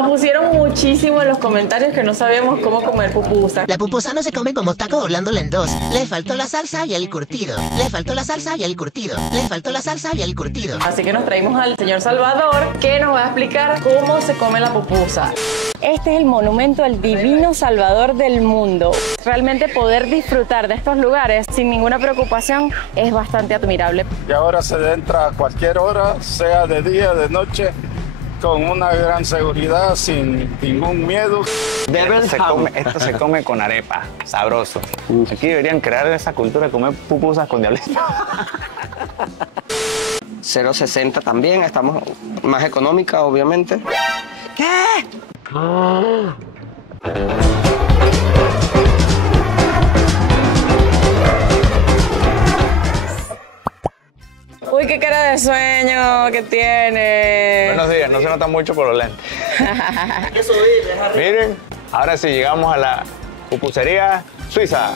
Nos pusieron muchísimo en los comentarios que no sabíamos cómo comer pupusa. La pupusa no se come como taco doblándola en dos. Le faltó la salsa y el curtido. Le faltó la salsa y el curtido. Le faltó la salsa y el curtido. Así que nos traímos al señor Salvador, que nos va a explicar cómo se come la pupusa. Este es el monumento al divino Salvador del mundo. Realmente poder disfrutar de estos lugares sin ninguna preocupación es bastante admirable. Y ahora se entra a cualquier hora, sea de día, de noche, con una gran seguridad, sin ningún miedo. Esto se come con arepa, sabroso. Aquí deberían crear esa cultura de comer pupusas con diablito. 0.60 también, estamos más económica, obviamente. ¿Qué? Uy, qué cara de sueño que tiene. Buenos días, no se nota mucho por los lentes. Miren, ahora sí llegamos a la pupusería suiza.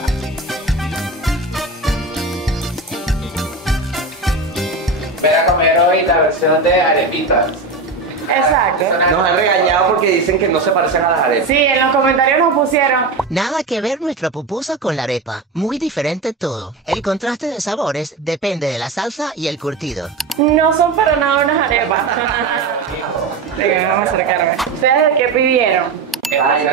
Voy a comer hoy la versión de arepitas. Exacto. Nos han regañado porque dicen que no se parecen a las arepas. Sí, en los comentarios nos pusieron. Nada que ver nuestra pupusa con la arepa. Muy diferente todo. El contraste de sabores depende de la salsa y el curtido. No son para nada unas arepas. Venga, vamos a acercarme. ¿Ustedes de qué pidieron?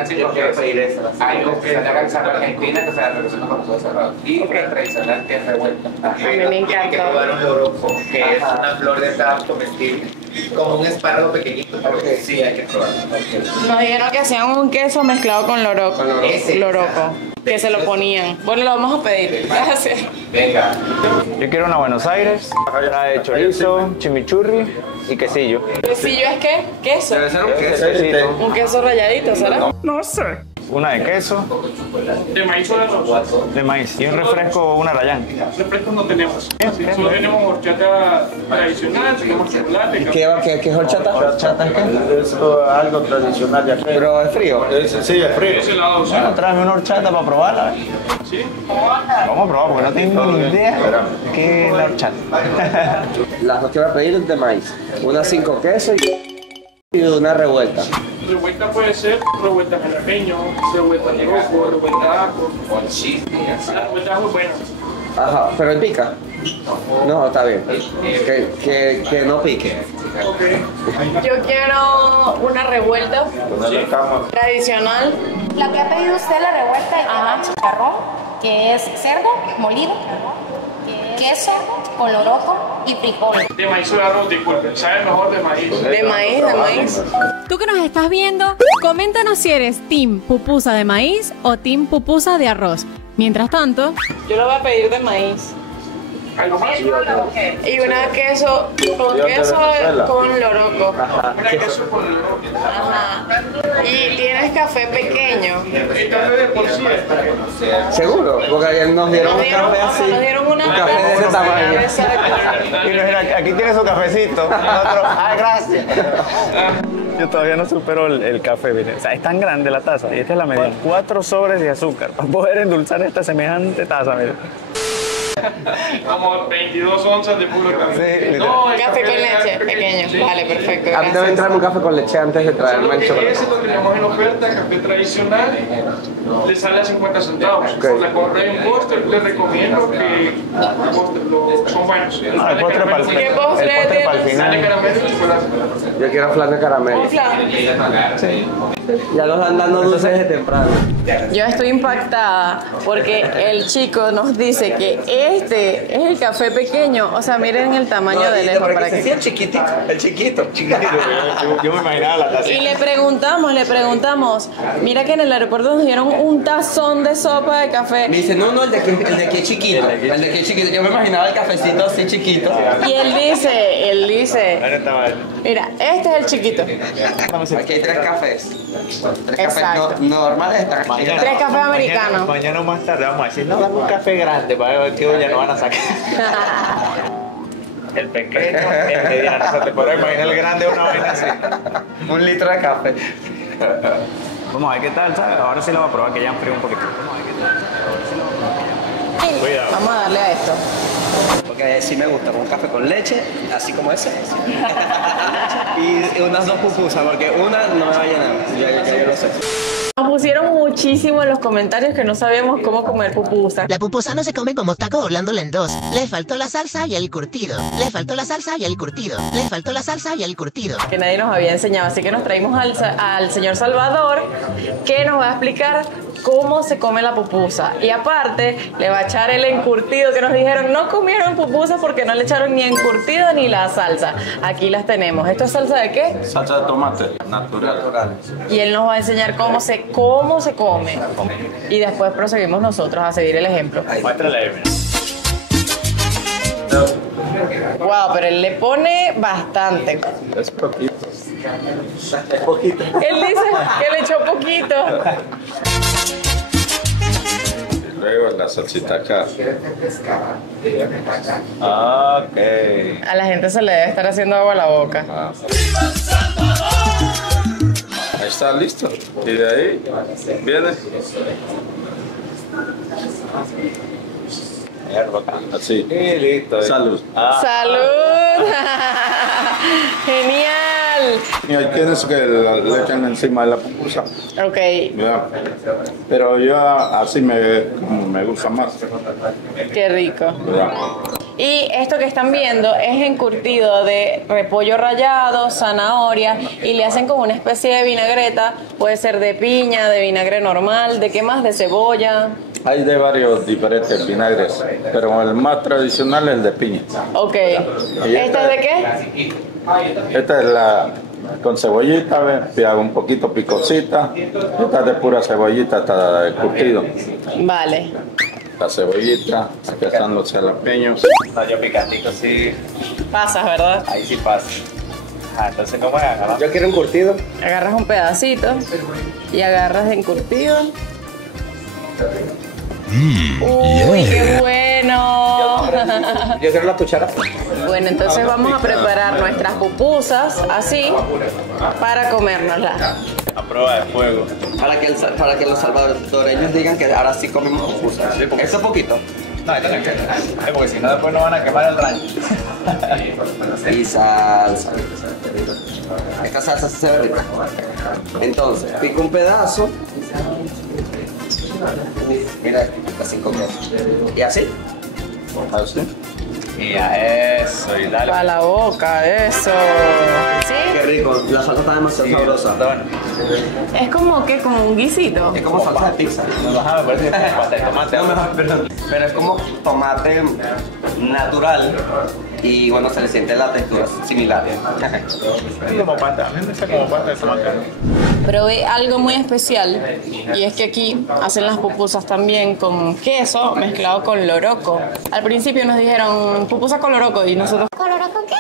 Yo quiero pedir eso. Hay un que es la canción argentina que se relaciona con todo cerrado. Y una tradicional que es revuelta. A mí me encanta. Que probar un loroco, que es una flor de esta comestible. Como un espárrago pequeñito. Sí, hay que probarlo. Nos dijeron que hacían un queso mezclado con loroco. Loroco. Que se lo ponían. Bueno, lo vamos a pedir. Gracias. Venga. Yo quiero una Buenos Aires, la de chorizo, chimichurri y quesillo. ¿Quesillo es qué? ¿Queso? Debe ser un queso. Quesito. Un queso ralladito, ¿será? No sé. Una de queso. ¿De maíz o de arroz? De maíz. Y un refresco, una rayán. Refrescos no tenemos. Solo tenemos horchata tradicional, tenemos chocolate. ¿Qué es horchata? ¿Horchata es qué? Es algo tradicional de aquí. Pero es frío. Sí, es frío. Ese lado, sí. Bueno, tráeme una horchata para probarla. ¿Sí? Vamos a probar porque no tengo ni idea qué es la horchata. Las dos que voy a pedir es de maíz. Una 5 quesos y una revuelta. Revuelta puede ser revuelta jalapeño, revuelta de rojo, revuelta de ajo. La revuelta de ajo es buena. Ajá, pero el pica. No, está bien. Que no pique. Yo quiero una revuelta tradicional. La que ha pedido usted, la revuelta, lleva chicharrón, que es cerdo molido, queso con loroco y frijol. De maíz o de arroz, disculpen. Sabe mejor de maíz. De maíz, de maíz. Tú que nos estás viendo, coméntanos si eres team pupusa de maíz o team pupusa de arroz. Mientras tanto, Yo lo voy a pedir de maíz. ¿Algo más? Y una queso con queso con loroco. Una queso con el rojo. Ajá. Y tienes café pequeño. El café de por sí. ¿Seguro? Porque ayer nos dieron un café así. Nos dieron una Un café de ese tamaño. Exacto. Y nos dijeron, aquí tiene su cafecito. Nosotros, ay, gracias. Yo todavía no supero el café, miren. O sea, es tan grande la taza y esta es la medida. 4 sobres de azúcar para poder endulzar esta semejante taza, miren. Como 22 onzas de puro café. Sí, No, el Café con leche pequeño. Vale, perfecto. A mí deben traerme un café con leche antes de traerme el chocolate. Ese lo tenemos en oferta, café tradicional, le sale a 50 centavos. Por la compra de un postre, les recomiendo que los postres son buenos. No, el postre para ¿Qué postre el postre para el tienes? Sale final. caramelo y chocolate. Yo quiero flan de caramelo. Un flan. Ya nos están dando dulces desde temprano. Yo estoy impactada porque el chico nos dice que este es el café pequeño. O sea, miren el tamaño de lejos para que... el chiquitito, el chiquito. Yo me imaginaba la taza. Y le preguntamos, mira que en el aeropuerto nos dieron un tazón de sopa de café. Me dice, no, el de aquí es chiquito. El de aquí es chiquito. Yo me imaginaba el cafecito así chiquito. Y él dice, mira, este es el chiquito. Aquí hay 3 cafés. 3 Exacto. cafés normales. 3 cafés americanos. Mañana o más tarde vamos a decir, no, dame un café grande para ver qué olla nos van a sacar. El pequeño, el mediano. O sea, te puedo imaginar el grande una vaina así. 1 litro de café. Vamos a ver qué tal, ¿sabes? Ahora sí lo voy a probar, que ya enfrió un poquito. Vamos a ver qué tal, ¿sabes? Ahora sí lo voy a probar. Cuidado. Vamos a darle a esto. Porque sí me gusta, un café con leche, así como ese. Y unas 2 pupusas, porque una no me va a llenar. Nos pusieron muchísimo en los comentarios que no sabíamos cómo comer pupusa. La pupusa no se come como taco doblándola en dos. Le faltó la salsa y el curtido. Le faltó la salsa y el curtido. Le faltó la salsa y el curtido. Que nadie nos había enseñado, así que nos traímos al señor Salvador, que nos va a explicar cómo se come la pupusa. Y aparte, le va a echar el encurtido, que nos dijeron no comieron pupusas porque no le echaron ni encurtido ni la salsa. Aquí las tenemos. ¿Esto es salsa de qué? Salsa de tomate, natural. Y él nos va a enseñar cómo se come. Y después proseguimos nosotros a seguir el ejemplo. Muéstrale, mira. Wow, pero él le pone bastante. Es poquito. Es poquito. Él dice que le echó poquito. Luego la salsita acá. Ok. A la gente se le debe estar haciendo agua a la boca. Ahí está, listo. Y de ahí viene. Así. Y listo. Salud. ¡Salud! ¡Genial! Y hay quienes que le echan encima de la pupusa. Ok. Ya. Pero yo así me gusta más. Qué rico. Ya. Y esto que están viendo es encurtido de repollo rallado, zanahoria, y le hacen como una especie de vinagreta. Puede ser de piña, de vinagre normal, ¿de qué más? De cebolla. Hay de varios diferentes vinagres, pero el más tradicional es el de piña. Ok. Y ¿Esta es de qué? Esta es la con cebollita, ¿ves? Un poquito picosita. Esta es de pura cebollita, está de curtido. Vale. La cebollita, aquí están los jalapeños. No, yo picantico sí. Pasas, ¿verdad? Ahí sí pasa. Ah, entonces, ¿cómo es acá? Yo quiero un curtido. Agarras un pedacito y agarras de encurtido. ¡Uy, qué bueno! Yo quiero la cuchara. Bueno, entonces vamos a preparar nuestras pupusas así para comérnoslas. A prueba de fuego. Para que los salvadoreños digan que ahora sí comemos pupusas. Eso es poquito. No, esto no es porque si no después nos van a quemar el rancho. Y salsa. Esta salsa se ve rica. Entonces, pico un pedazo. Mira, pica 5 quesos. Y así. Así. Y a eso, y dale. Para la boca, eso. ¿Sí? Qué rico. La salsa está demasiado sabrosa. Es como que como un guisito. Es como salsa de pizza. No, me parece que es pasta de tomate. No, mejor, perdón. Pero es como tomate natural y bueno, se le siente la textura similar. Es como pasta, a mí me como pasta de tomate. Probé algo muy especial y es que aquí hacen las pupusas también con queso mezclado con loroco. Al principio nos dijeron pupusa con loroco y nosotros... ¿Con loroco qué?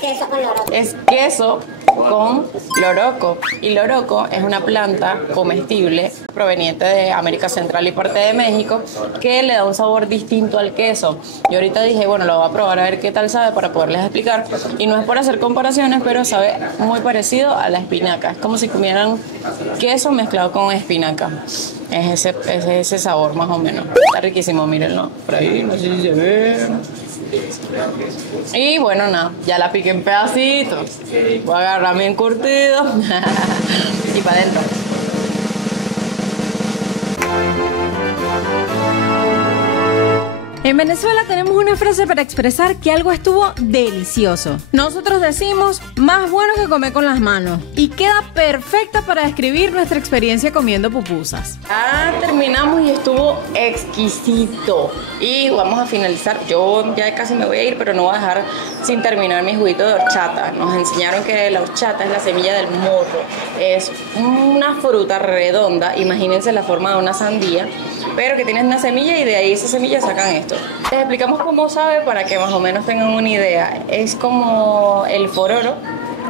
Queso con loroco. Es queso con loroco. Y loroco es una planta comestible proveniente de América Central y parte de México que le da un sabor distinto al queso. Yo ahorita dije, bueno, lo voy a probar a ver qué tal sabe para poderles explicar. Y no es por hacer comparaciones, pero sabe muy parecido a la espinaca. Es como si comieran queso mezclado con espinaca. Es ese sabor más o menos. Está riquísimo, mírenlo. Por ahí, no sé si se ve. Y bueno, nada, ya la piqué en pedacitos. Voy a agarrar mi encurtido y para adentro. En Venezuela tenemos una frase para expresar que algo estuvo delicioso. Nosotros decimos, más bueno que comer con las manos. Y queda perfecta para describir nuestra experiencia comiendo pupusas. Terminamos y estuvo exquisito. Y vamos a finalizar. Yo ya casi me voy a ir, pero no voy a dejar sin terminar mi juguito de horchata. Nos enseñaron que la horchata es la semilla del morro. Es una fruta redonda, imagínense la forma de una sandía, pero que tiene una semilla y de ahí esa semilla sacan esto. Les explicamos cómo sabe para que más o menos tengan una idea. Es como el fororo,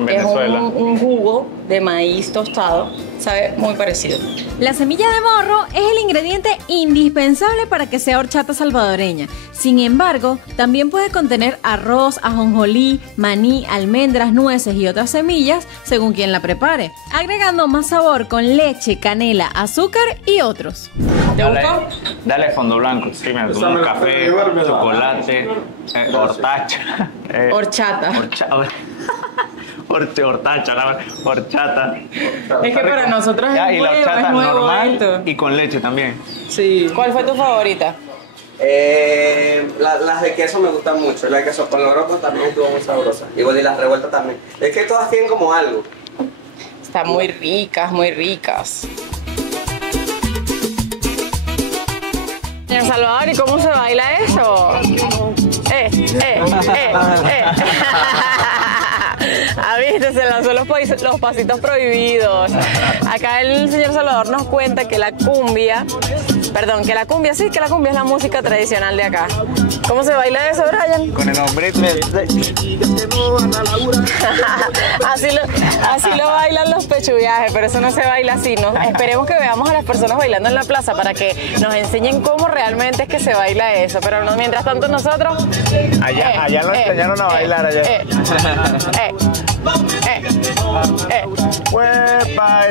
que es un jugo de maíz tostado, sabe muy parecido. La semilla de morro es el ingrediente indispensable para que sea horchata salvadoreña. Sin embargo, también puede contener arroz, ajonjolí, maní, almendras, nueces y otras semillas, según quien la prepare, agregando más sabor con leche, canela, azúcar y otros. ¿Te gustó? Dale fondo blanco, sí, me tomo un café, chocolate, hortacha. Horchata. horchata, horchata. Es que para nosotros es Ya, y la nuevo, horchata es nuevo normal esto. y con leche también. Sí. ¿Cuál fue tu favorita? Las de queso me gustan mucho. La de queso con loroco también estuvo muy sabrosa. Igual y las revueltas también. Es que todas tienen como algo. Están muy ricas, muy ricas. Señor Salvador, ¿y cómo se baila eso? Ah, viste, se lanzó los pasitos prohibidos. Acá el señor Salvador nos cuenta que la cumbia es la música tradicional de acá. ¿Cómo se baila eso, Brian? Con el hombrito. así lo bailan los pechuguiajes, pero eso no se baila así, ¿no? Esperemos que veamos a las personas bailando en la plaza para que nos enseñen cómo realmente es que se baila eso. Pero no, mientras tanto nosotros... Allá nos enseñaron a bailar allá. ¡Huepa!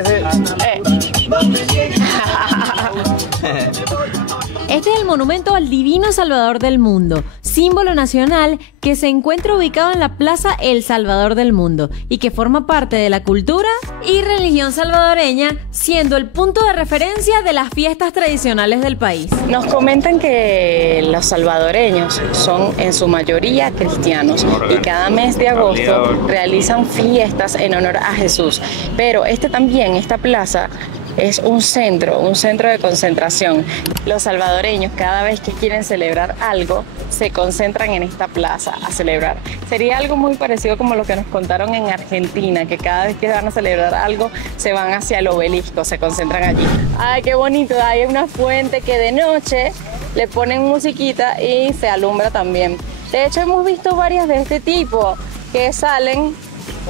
Este es el monumento al Divino Salvador del Mundo, símbolo nacional que se encuentra ubicado en la Plaza El Salvador del Mundo y que forma parte de la cultura y religión salvadoreña, siendo el punto de referencia de las fiestas tradicionales del país. Nos comentan que los salvadoreños son en su mayoría cristianos y cada mes de agosto realizan fiestas en honor a Jesús. Pero esta plaza es un centro de concentración. Los salvadoreños cada vez que quieren celebrar algo se concentran en esta plaza a celebrar. Sería algo muy parecido como lo que nos contaron en Argentina, que cada vez que van a celebrar algo se van hacia el obelisco, se concentran allí. Ay, qué bonito, hay una fuente que de noche le ponen musiquita y se alumbra también. De hecho hemos visto varias de este tipo que salen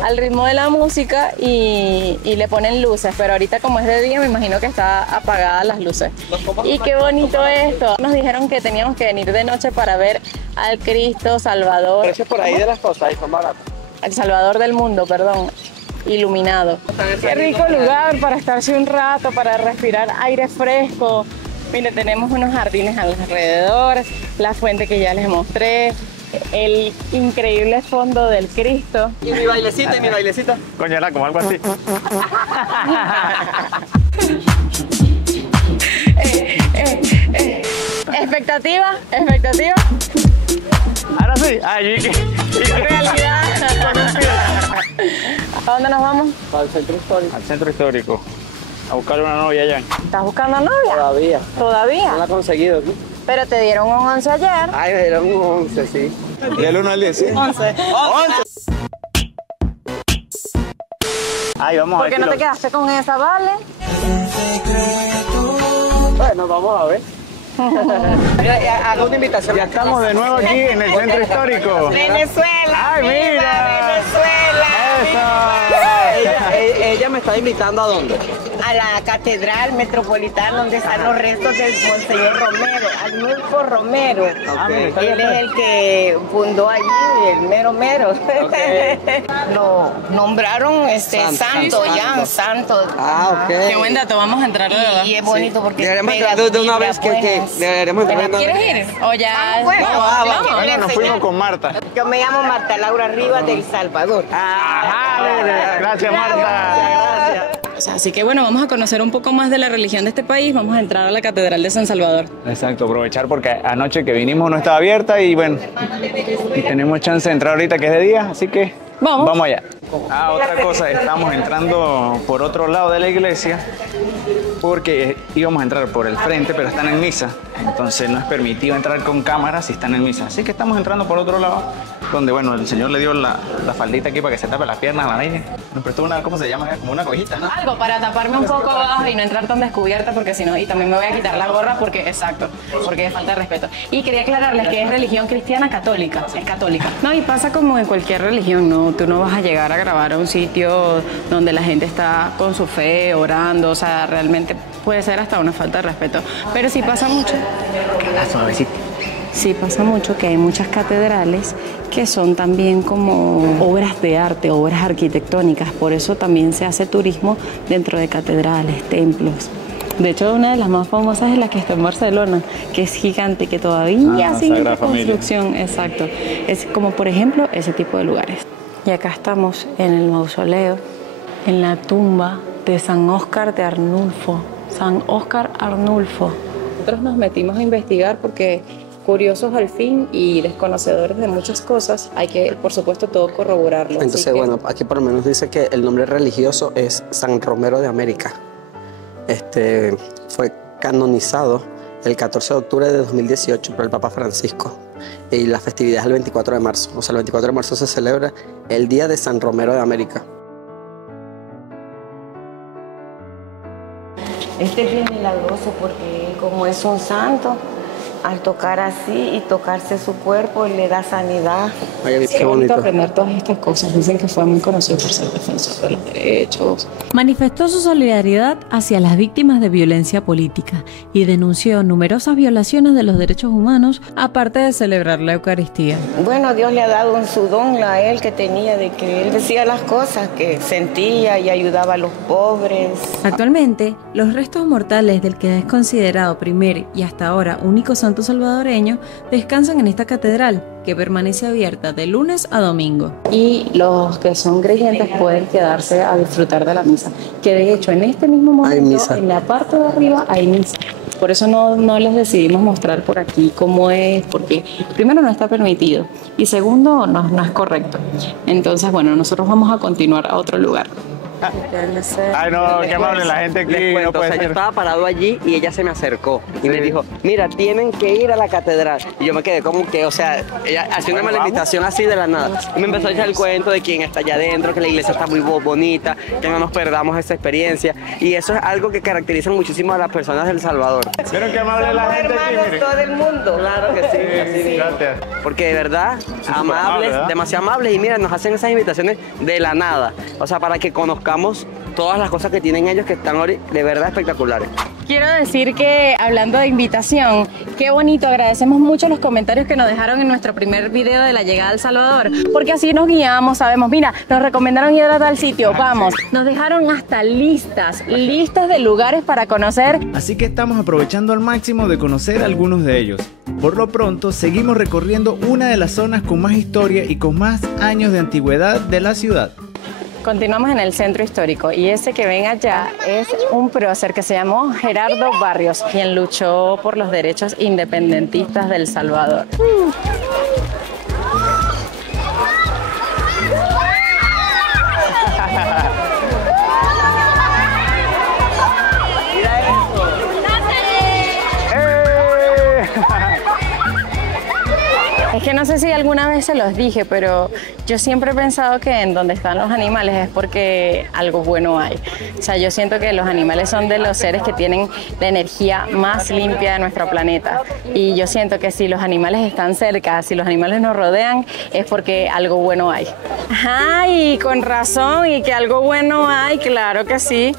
al ritmo de la música y le ponen luces, pero ahorita como es de día me imagino que está apagadas las luces. Y qué bonito esto. Nos dijeron que teníamos que venir de noche para ver al Cristo Salvador. Precios por ahí de las cosas y son baratos. Al Salvador del mundo, perdón. Iluminado. Qué rico lugar para estarse un rato, para respirar aire fresco. Mire, tenemos unos jardines alrededor, la fuente que ya les mostré, el increíble fondo del Cristo. Y mi bailecita, Coño, era como algo así. ¿Expectativa? Ahora sí. Allí. Realidad. ¿A dónde nos vamos? Al centro histórico. Al centro histórico. A buscar una novia allá. ¿Estás buscando novia? Todavía. No la ¿Todavía? he conseguido aquí. Pero te dieron un 11 ayer. Ay, me dieron un 11, sí. Del 1 al 10, ¿sí? 11. Ay, vamos a ¿Por ver. qué no te quedaste con esa, vale? Bueno, vamos a ver. Hago una invitación. Ya estamos de nuevo aquí en el centro histórico. Venezuela. ¡Ay, mira! Venezuela. Ella me está invitando ¿a dónde? A la Catedral Metropolitana, donde están los restos del Monseñor Romero, Arnulfo Romero. Okay. Él es el que fundó allí, el mero. Okay. Lo nombraron santo. Ah, ok. Qué buen dato, vamos a entrar de verdad. Y es bonito porque Deberemos pega entrar de una vibra, vez que pues. deberemos entrar de una vez. ¿Quieres ir? O ya. Bueno, Bueno, nos fuimos con Marta. Yo me llamo Marta Laura Rivas del Salvador. Ajá, gracias, Marta. Así que bueno, vamos a conocer un poco más de la religión de este país. Vamos a entrar a la Catedral de San Salvador. Exacto, aprovechar porque anoche que vinimos no estaba abierta y bueno, y tenemos chance de entrar ahorita que es de día, así que vamos allá. Otra cosa, estamos entrando por otro lado de la iglesia porque íbamos a entrar por el frente, pero están en misa, entonces no es permitido entrar con cámaras si están en misa. Así que estamos entrando por otro lado, donde bueno, el Señor le dio la faldita aquí para que se tape las piernas a la Virgen. Nos prestó una, ¿cómo se llama? Como una cojita, ¿no? Algo para taparme un poco abajo y no entrar tan descubierta, porque si no, y también me voy a quitar la gorra porque es falta de respeto. Y quería aclararles que es religión cristiana católica, es católica. No, y pasa como en cualquier religión, ¿no? Tú no vas a llegar a grabar a un sitio donde la gente está con su fe, orando, o sea, realmente puede ser hasta una falta de respeto. Pero sí pasa mucho. Sí pasa mucho que hay muchas catedrales que son también como obras de arte, obras arquitectónicas. Por eso también se hace turismo dentro de catedrales, templos. De hecho, una de las más famosas es la que está en Barcelona, que es gigante, que todavía sigue en construcción. Exacto. Es como, por ejemplo, ese tipo de lugares. Y acá estamos en el mausoleo, en la tumba de San Óscar de Arnulfo. San Óscar Arnulfo. Nosotros nos metimos a investigar porque, curiosos al fin y desconocedores de muchas cosas, hay que, por supuesto, todo corroborarlo. Entonces, bueno, aquí por lo menos dice que el nombre religioso es San Romero de América. Fue canonizado el 14 de octubre de 2018 por el Papa Francisco. Y la festividad es el 24 de marzo. O sea, el 24 de marzo se celebra el Día de San Romero de América. Este es bien milagroso porque como es un santo, al tocar así y tocarse su cuerpo le da sanidad. Oye, qué bonito aprender todas estas cosas. Dicen que fue muy conocido por ser defensor de los derechos. Manifestó su solidaridad hacia las víctimas de violencia política y denunció numerosas violaciones de los derechos humanos, aparte de celebrar la Eucaristía. Bueno, Dios le ha dado un su don a él que tenía, de que él decía las cosas que sentía y ayudaba a los pobres. Actualmente, los restos mortales del que es considerado primer y hasta ahora único santo salvadoreño descansan en esta catedral, que permanece abierta de lunes a domingo. Y los que son creyentes pueden quedarse a disfrutar de la misa, que de hecho en este mismo momento, en la parte de arriba hay misa. Por eso no les decidimos mostrar por aquí cómo es, porque primero no está permitido y segundo no es correcto. Entonces, bueno, nosotros vamos a continuar a otro lugar. Ay, no, qué amable la gente aquí. Les cuento, no puede o sea, ser. yo estaba parado allí y ella se me acercó y me dijo, mira, tienen que ir a la catedral. Y yo me quedé como que, o sea, ella haciéndome la invitación así de la nada. Y me empezó a echar el cuento de quién está allá adentro, que la iglesia está muy bonita, que no nos perdamos esa experiencia. Y eso es algo que caracteriza muchísimo a las personas del Salvador. ¿Vieron qué amable la gente aquí? Mire. Todo el mundo. Claro que sí. Sí, gracias. Porque de verdad, amables, ¿verdad? demasiado amables. Y mira, nos hacen esas invitaciones de la nada. O sea, para que conozcamos todas las cosas que tienen ellos que están de verdad espectaculares. Quiero decir que, hablando de invitación, qué bonito, agradecemos mucho los comentarios que nos dejaron en nuestro primer video de la llegada a El Salvador, porque así nos guiamos, sabemos, mira, nos recomendaron ir a tal sitio, vamos, nos dejaron hasta listas de lugares para conocer. Así que estamos aprovechando al máximo de conocer algunos de ellos. Por lo pronto, seguimos recorriendo una de las zonas con más historia y con más años de antigüedad de la ciudad. Continuamos en el centro histórico y ese que ven allá es un prócer que se llamó Gerardo Barrios, quien luchó por los derechos independentistas de El Salvador. Es que no sé si alguna vez se los dije, pero yo siempre he pensado que en donde están los animales es porque algo bueno hay. O sea, yo siento que los animales son de los seres que tienen la energía más limpia de nuestro planeta. Y yo siento que si los animales están cerca, si los animales nos rodean, es porque algo bueno hay. Ay, con razón, y que algo bueno hay, claro que sí.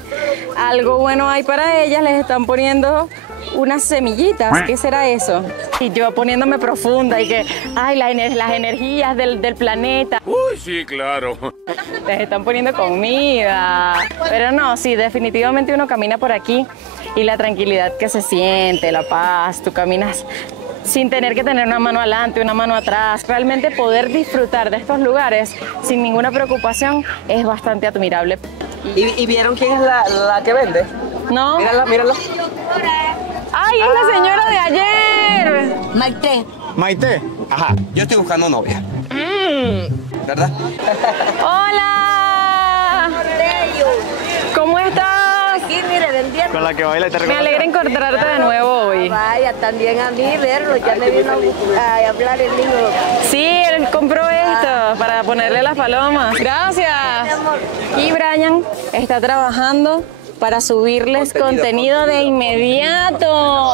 Algo bueno hay para ellas, les están poniendo unas semillitas. ¿Qué será eso? Y yo poniéndome profunda y que, ay, las energías del planeta. Uy, sí, claro. Les están poniendo comida. Pero no, sí, definitivamente uno camina por aquí y la tranquilidad que se siente, la paz, tú caminas sin tener que tener una mano adelante, una mano atrás. Realmente poder disfrutar de estos lugares sin ninguna preocupación es bastante admirable. ¿Y vieron quién es la que vende? No. Mírala, mírala. ¡Ay, es la señora de ayer! Maite. Maite. Ajá. Yo estoy buscando novia. ¿Verdad? ¡Hola! ¿Cómo estás? Aquí, mire, vendiendo. Con la que baila te Me alegra encontrarte de nuevo hoy. Vaya, también a mí verlo, ya me vino a hablar el niño. Sí, él compró esto para ponerle las palomas. Gracias. Y Brian está trabajando para subirles contenido de inmediato.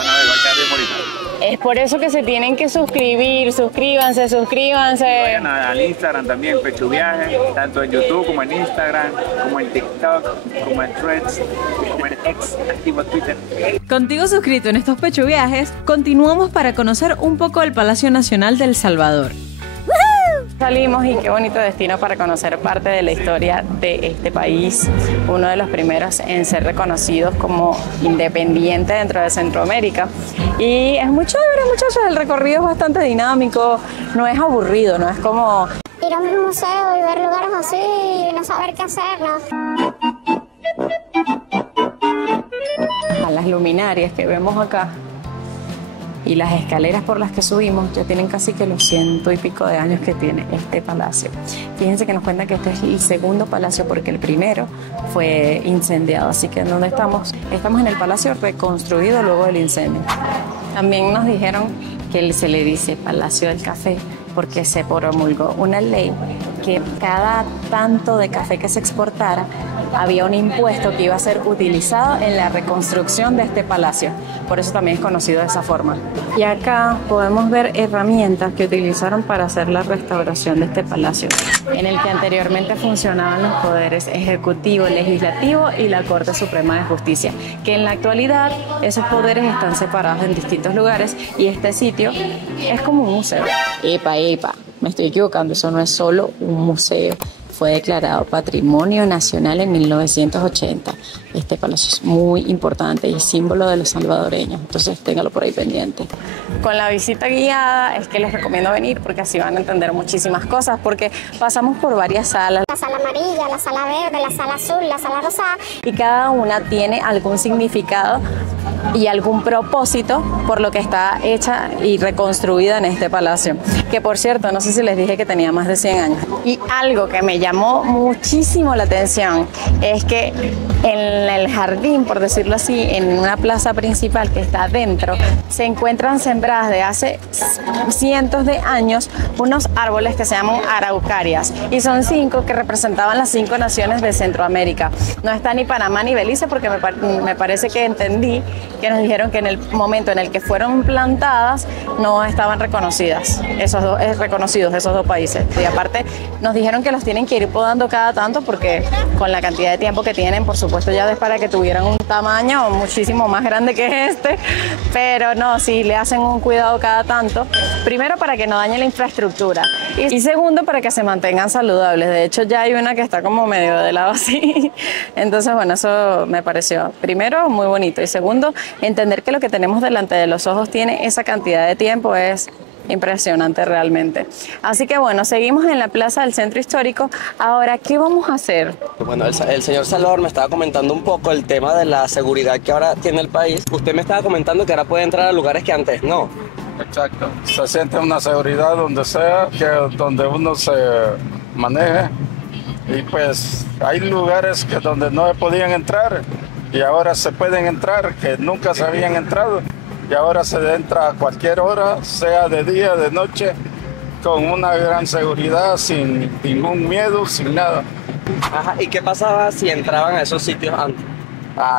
Es por eso que se tienen que suscribir, suscríbanse. Vayan al Instagram también, Pechu Viaje, tanto en YouTube como en Instagram, como en TikTok, como en Threads, como en X, activo Twitter. Contigo suscrito en estos Pechu Viajes, continuamos para conocer un poco del Palacio Nacional de El Salvador. Salimos y qué bonito destino para conocer parte de la historia de este país, uno de los primeros en ser reconocidos como independiente dentro de Centroamérica. Y es muy chévere, muchachos, el recorrido es bastante dinámico, no es aburrido, no es como ir a un museo y ver lugares así y no saber qué hacer, ¿no? A las luminarias que vemos acá y las escaleras por las que subimos ya tienen casi que los 100 y pico de años que tiene este palacio. Fíjense que nos cuentan que este es el segundo palacio porque el primero fue incendiado, así que ¿dónde estamos? Estamos en el palacio reconstruido luego del incendio. También nos dijeron que se le dice Palacio del Café porque se promulgó una ley que cada tanto de café que se exportara había un impuesto que iba a ser utilizado en la reconstrucción de este palacio. Por eso también es conocido de esa forma. Y acá podemos ver herramientas que utilizaron para hacer la restauración de este palacio, en el que anteriormente funcionaban los poderes ejecutivo, legislativo y la Corte Suprema de Justicia, que en la actualidad esos poderes están separados en distintos lugares y este sitio es como un museo. Epa, me estoy equivocando, eso no es solo un museo. Fue declarado Patrimonio Nacional en 1980. Este palacio es muy importante y símbolo de los salvadoreños, entonces téngalo por ahí pendiente. Con la visita guiada es que les recomiendo venir porque así van a entender muchísimas cosas, porque pasamos por varias salas. La sala amarilla, la sala verde, la sala azul, la sala rosada. Y cada una tiene algún significado y algún propósito por lo que está hecha y reconstruida en este palacio. Que por cierto, no sé si les dije que tenía más de 100 años. Y algo que me llamó muchísimo la atención es que en el jardín, por decirlo así, en una plaza principal que está adentro, se encuentran sembradas de hace cientos de años unos árboles que se llaman araucarias y son 5 que representaban las 5 naciones de Centroamérica. No está ni Panamá ni Belice porque me parece que entendí que nos dijeron que en el momento en el que fueron plantadas no estaban reconocidos esos dos países. Y aparte nos dijeron que los tienen que ir podando cada tanto porque con la cantidad de tiempo que tienen, por supuesto ya es para que tuvieran un tamaño muchísimo más grande que este, pero no, sí le hacen un cuidado cada tanto, primero para que no dañe la infraestructura y segundo para que se mantengan saludables. De hecho ya hay una que está como medio de lado así, entonces bueno, eso me pareció primero muy bonito y segundo, entender que lo que tenemos delante de los ojos tiene esa cantidad de tiempo es impresionante realmente. Así que bueno, seguimos en la plaza del centro histórico. Ahora, ¿qué vamos a hacer? Bueno, el señor Salvador me estaba comentando un poco el tema de la seguridad que ahora tiene el país. Usted me estaba comentando que ahora puede entrar a lugares que antes no. Exacto. Se siente una seguridad donde sea, donde uno se maneje. Y pues hay lugares que donde no podían entrar y ahora se pueden entrar, que nunca se habían entrado. Y ahora se entra a cualquier hora, sea de día, de noche, con una gran seguridad, sin ningún miedo, sin nada. Ajá, ¿y qué pasaba si entraban a esos sitios antes?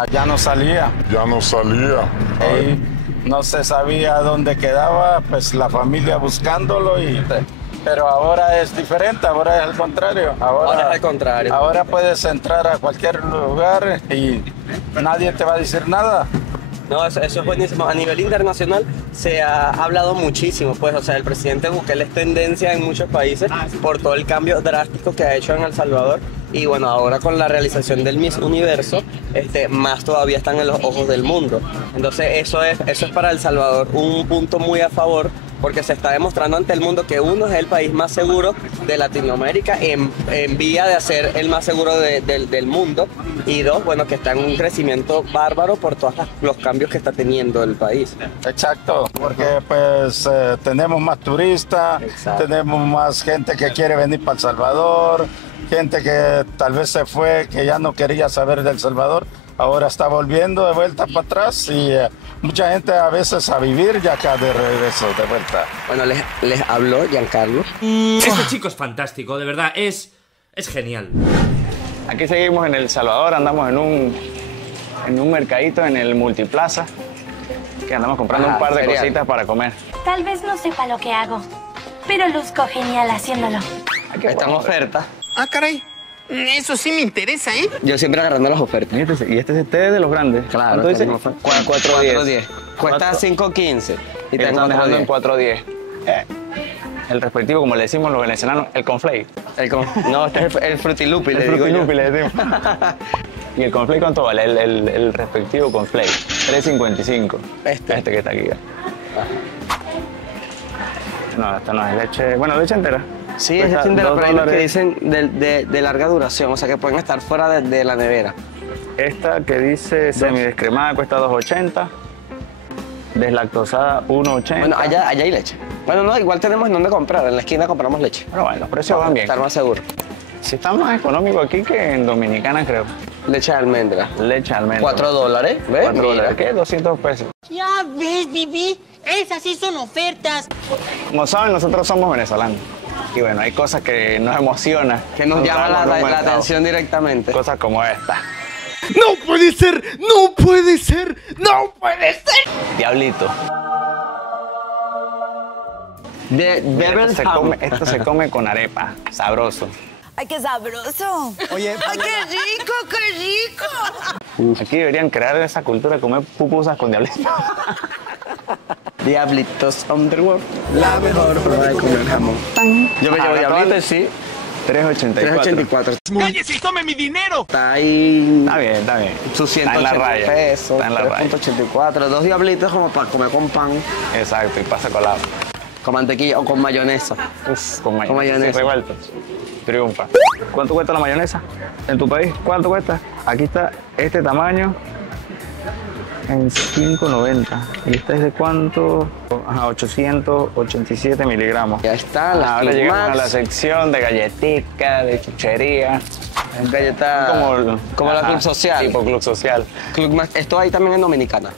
Ya no salía. Ya no salía. Y no se sabía dónde quedaba, pues la familia buscándolo pero ahora es diferente, ahora es al contrario. Ahora es al contrario. Ahora puedes entrar a cualquier lugar y nadie te va a decir nada. No, eso es buenísimo. A nivel internacional se ha hablado muchísimo, pues, o sea, el presidente Bukele es tendencia en muchos países por todo el cambio drástico que ha hecho en El Salvador. Y bueno, ahora con la realización del Miss Universo, más todavía están en los ojos del mundo. Entonces eso es para El Salvador un punto muy a favor, porque se está demostrando ante el mundo que uno es el país más seguro de Latinoamérica, en vía de ser el más seguro del mundo, y dos, bueno, que está en un crecimiento bárbaro por todos los cambios que está teniendo el país. Exacto, porque pues tenemos más turistas, tenemos más gente que quiere venir para El Salvador, gente que tal vez se fue, que ya no quería saber de El Salvador, ahora está volviendo de vuelta para atrás y mucha gente a veces a vivir ya acá de regreso, de vuelta. Bueno, les habló Giancarlo. Este chico es fantástico, de verdad, es genial. Aquí seguimos en El Salvador, andamos en un mercadito en el Multiplaza, que andamos comprando un par de cositas para comer. Tal vez no sepa lo que hago, pero luzco genial haciéndolo. Aquí está en oferta. Ah, caray. Eso sí me interesa, ¿eh? Yo siempre agarrando las ofertas. Y este es de los grandes. Claro. ¿Cuánto dice? 4.10. Cuesta 5.15. Y te están dejando en 4.10. El respectivo, como le decimos los venezolanos, el conflate. No, este es el frutilupi, el frutilupi le decimos. ¿Y el conflate cuánto vale? El respectivo conflate. 3.55. Este que está aquí. No, esta no es leche. Bueno, leche entera. Sí, es Cuesta de las proteínas que $2. dicen de larga duración, o sea que pueden estar fuera de la nevera. Esta que dice semidescremada cuesta $2.80. Deslactosada $1.80. Bueno, allá hay leche. Bueno, no, igual tenemos en dónde comprar, en la esquina compramos leche. Pero bueno, los precios van bien. Estar más seguro. Si está más económico aquí que en Dominicana, creo. Leche de almendra. Leche de almendra. $4, ¿ves? $4, ¿qué? 200 pesos. Ya ves, Bibi, esas sí son ofertas. Como saben, nosotros somos venezolanos. Y bueno, hay cosas que nos emocionan. Que nos llaman la atención directamente. Cosas como esta. ¡No puede ser! ¡No puede ser! ¡No puede ser! Diablito. Esto se come con arepa. Sabroso. ¡Ay, qué sabroso! Oye, ¡Ay, qué rico, qué rico! Aquí deberían crear esa cultura de comer pupusas con diablito. Diablitos Underworld. La mejor forma de comer jamón. Yo me llevo diablito y sí. 3.84. ¡Cállese y tome mi dinero! Está ahí. Está bien, está bien. Sus Está en la 180 raya. pesos. Está en la raya. 3.84. 2 diablitos como para comer con pan. Exacto, y pasa colado. Con mantequilla o con mayonesa. Uf, con mayonesa. Con mayonesa. Sí, revuelto. Triunfa. ¿Cuánto cuesta la mayonesa en tu país? ¿Cuánto cuesta? Aquí está este tamaño en $5.90. ¿Y esta es de cuánto? Ajá, 887 miligramos. Ya está. Las Ahora Club llegamos Max. a la sección de galletica, de chuchería. Galleta como la Club Social. Tipo Club Social. Club Max. Esto hay también en Dominicana.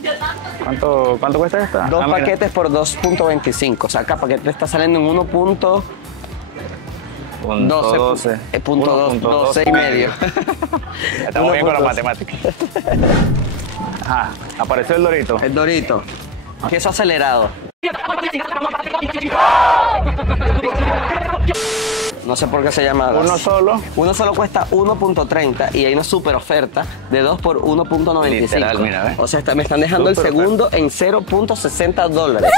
¿Cuánto cuesta esta? Dos mira. paquetes por 2.25. O sea, cada paquete está saliendo en 1.12. Punto 12 y medio. Estamos bien con las matemáticas. Ajá, apareció el Dorito. El Dorito. Queso acelerado. No sé por qué se llama así. Uno solo. Uno solo cuesta 1.30 y hay una super oferta de 2 por 1.95. Literal, mira, ¿ves? O sea, me están dejando el Super segundo en $0.60.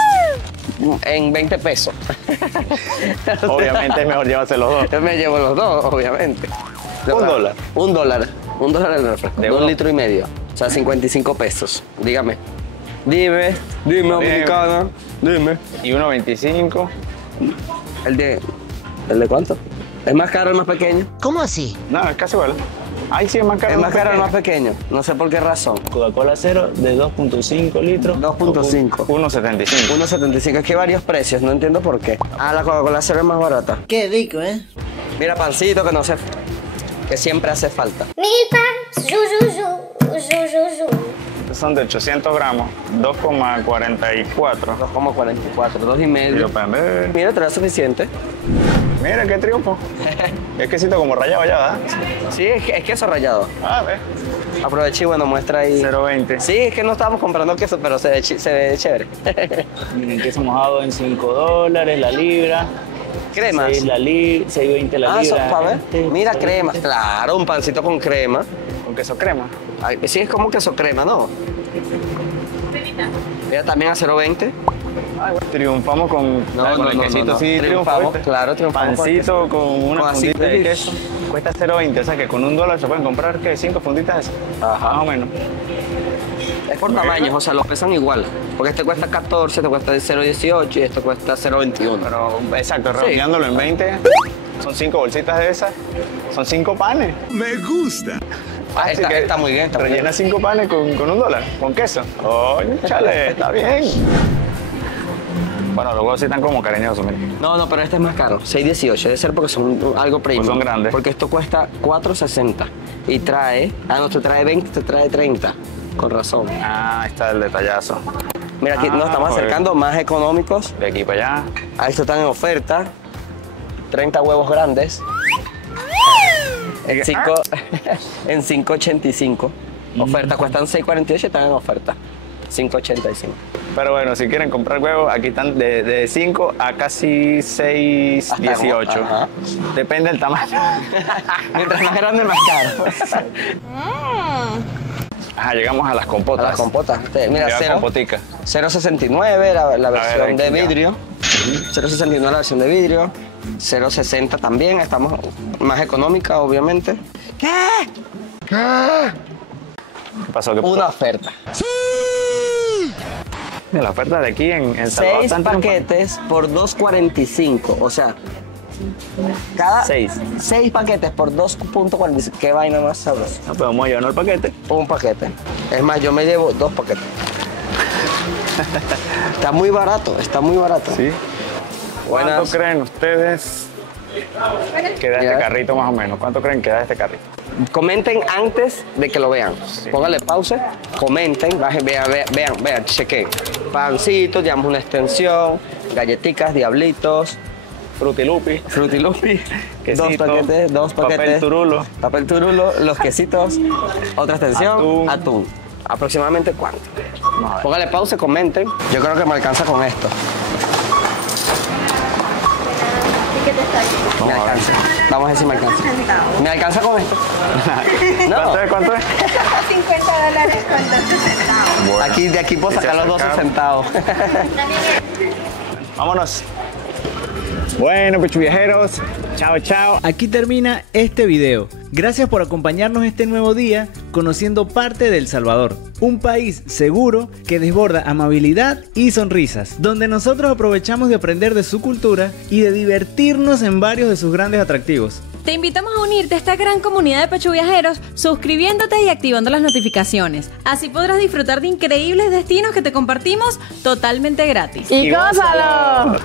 En 20 pesos. Obviamente es mejor llevarse los dos. Yo me llevo los dos, obviamente. $1. $1 el refresco. De 1,5 litros. O sea, 55 pesos. Dígame. Dime, dominicana. Dime. Y 1.25. ¿El de cuánto? ¿Es más caro el más pequeño? ¿Cómo así? No, es casi igual. Ahí sí es más caro. Es más caro el más pequeño. No sé por qué razón. Coca-Cola cero de 2.5 litros. 2.5. 1.75. 1.75. Es que hay varios precios. No entiendo por qué. Ah, la Coca-Cola cero es más barata. Qué rico, ¿eh? Mira, pancito que no sé. Que siempre hace falta. Milpa, Son de 800 gramos, 2,44. 2,44, 2,5. Lo pueden ver. Mira, trae suficiente. Mira qué triunfo. Es quesito como rayado ya, ¿verdad? Sí, es queso rallado. Ah, ve. Aproveché y bueno, muestra ahí. 0.20. Sí, es que no estábamos comprando queso, pero se ve chévere. Queso mojado en $5 la libra. Cremas. 6.20 la libra. Ah, ver. Mira, cremas. Claro, un pancito con crema. Con queso crema. Ay, sí, es como queso crema, ¿no? Mira, también a 0.20. Triunfamos con el quesito, sí, triunfamos, ¿viste? claro, triunfamos. Pancito con una Con fundita de aceite. queso. Cuesta 0.20, o sea que con $1 se pueden comprar, ¿qué? 5 funditas esas. Ajá. Más o menos. Es por tamaños, o sea, los pesan igual. Porque este cuesta 14, este cuesta 0.18 y esto cuesta 0.21. Pero, exacto, redondeándolo en 20, son 5 bolsitas de esas, son 5 panes. Me gusta. Ah, está muy bien. Rellena 5 panes con $1, con queso. Oye, chale, está bien. Bueno, los huevos sí están como cariñosos, mira. No, pero este es más caro, 6.18. Debe ser porque son algo premium. Pues son grandes. Porque esto cuesta 4.60 y trae, no, te trae 20, te trae 30. Con razón. Ah, ahí está el detallazo. Mira, aquí nos estamos acercando más económicos. De aquí para allá. Ahí están en oferta. 30 huevos grandes. En 5.85. Oferta, cuestan 6.48 y están en oferta. 5.85. Pero bueno, si quieren comprar huevos, aquí están de 5 a casi 6.18. Ajá. Depende del tamaño. Mientras más grande, más caro. Ajá, llegamos a las compotas. A las compotas. Mira, Lleva compotica. 0.69 la versión aquí de ya. vidrio. 0.69 la versión de vidrio. 0.60 también. Estamos más económica, obviamente. ¿Qué? ¿Qué pasó? ¿Qué pasó? Una oferta. La oferta de aquí en Salvador. 6 paquetes por $2.45. O sea, Cada 6. 6 paquetes por 2.45. Qué vaina más sabrosa. No, pero vamos a llevarnos el paquete. Un paquete. Es más, yo me llevo 2 paquetes. Está muy barato, está muy barato. Sí. ¿Cuánto Buenas. creen ustedes que da este carrito más o menos? ¿Cuánto creen que da este carrito? Comenten antes de que lo vean. Póngale pausa, comenten, vean, chequen. Pancitos, llevamos una extensión, galletitas, diablitos, Frutilupi. Quesito, dos paquetes. Papel turulo, los quesitos, otra extensión, atún. ¿Aproximadamente cuánto? Póngale pausa, comenten. Yo creo que me alcanza con esto. Me alcanza. Vamos a ver si me alcanza. ¿Me alcanza con esto? No. ¿Cuánto es? $50 con 12 centavos. De aquí puedo sacar los 12 centavos. Vámonos. Bueno, Pechu Viajeros, chao, chao. Aquí termina este video. Gracias por acompañarnos este nuevo día conociendo parte de El Salvador, un país seguro que desborda amabilidad y sonrisas, donde nosotros aprovechamos de aprender de su cultura y de divertirnos en varios de sus grandes atractivos. Te invitamos a unirte a esta gran comunidad de Pechu Viajeros suscribiéndote y activando las notificaciones. Así podrás disfrutar de increíbles destinos que te compartimos totalmente gratis. ¡Y gózalo!